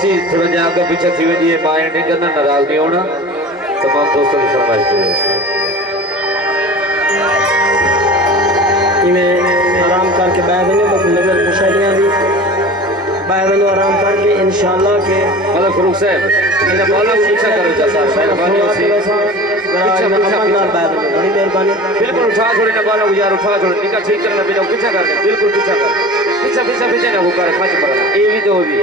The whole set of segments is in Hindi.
सी थोड़ा जा आगे पीछे थी वही माइंड नहीं करना, नाराज नहीं होना। तमाम दोस्तों की फरमाइश पूरी आराम करके बैठ बने लेवल मुशालियाँ भी बैठ बनो आराम करके इंशाल्लाह के मतलब फरूक साहब इन्हें बोलो पूछा करो जैसा मेहरबानी होती बड़ी मेहरबानी। बिल्कुल उठा छोड़ी ना बाला यार, उठा छोड़ी निका ठीक करना बिना पीछा कर बिल्कुल पीछा कर पीछा पीछा पीछे ना वो कर खाच पर ये भी तो भी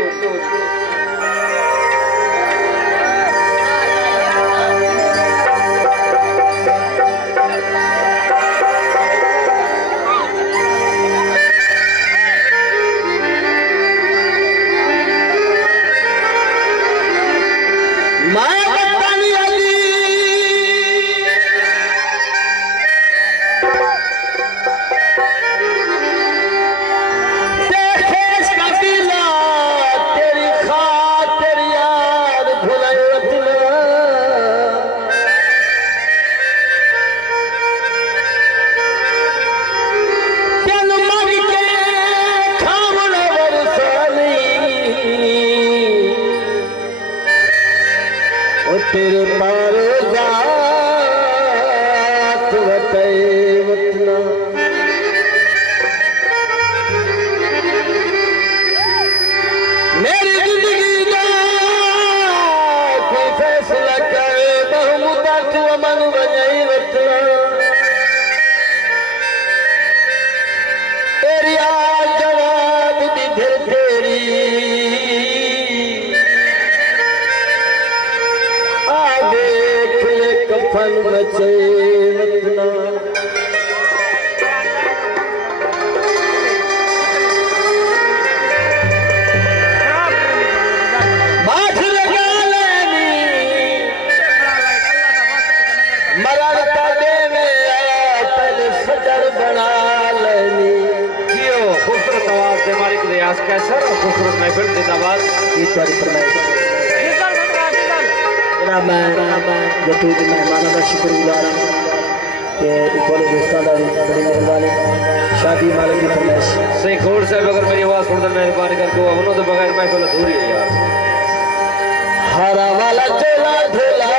तेरे पार जात वतई वतना मेरी जिंदगी का कोई फैसला करे बहुमुदा तू मन बजाई वतना तेरी आज जवाब दी दिल तेरी कफन बचे वतना बात लगा लेनी मरण पदे में पहले सजर बना लेनी। जियो खूबसूरत आवाज से हमारी रियाज कैसर और खूबसूरत महफिल जिंदाबाद ये तुम्हारी फरमाइश मैं जतूद मेहमानों का शुक्रगुजार हूँ कि इक्वल दोस्तों का बड़ी मेहरबानी शादी मालिक की फरमाइश सही खोर साहब अगर मेरी आवाज सुनकर मेहरबानी करके वो तो बगैर महफिल अधूरी है यार। हरा वाला चोला ढोला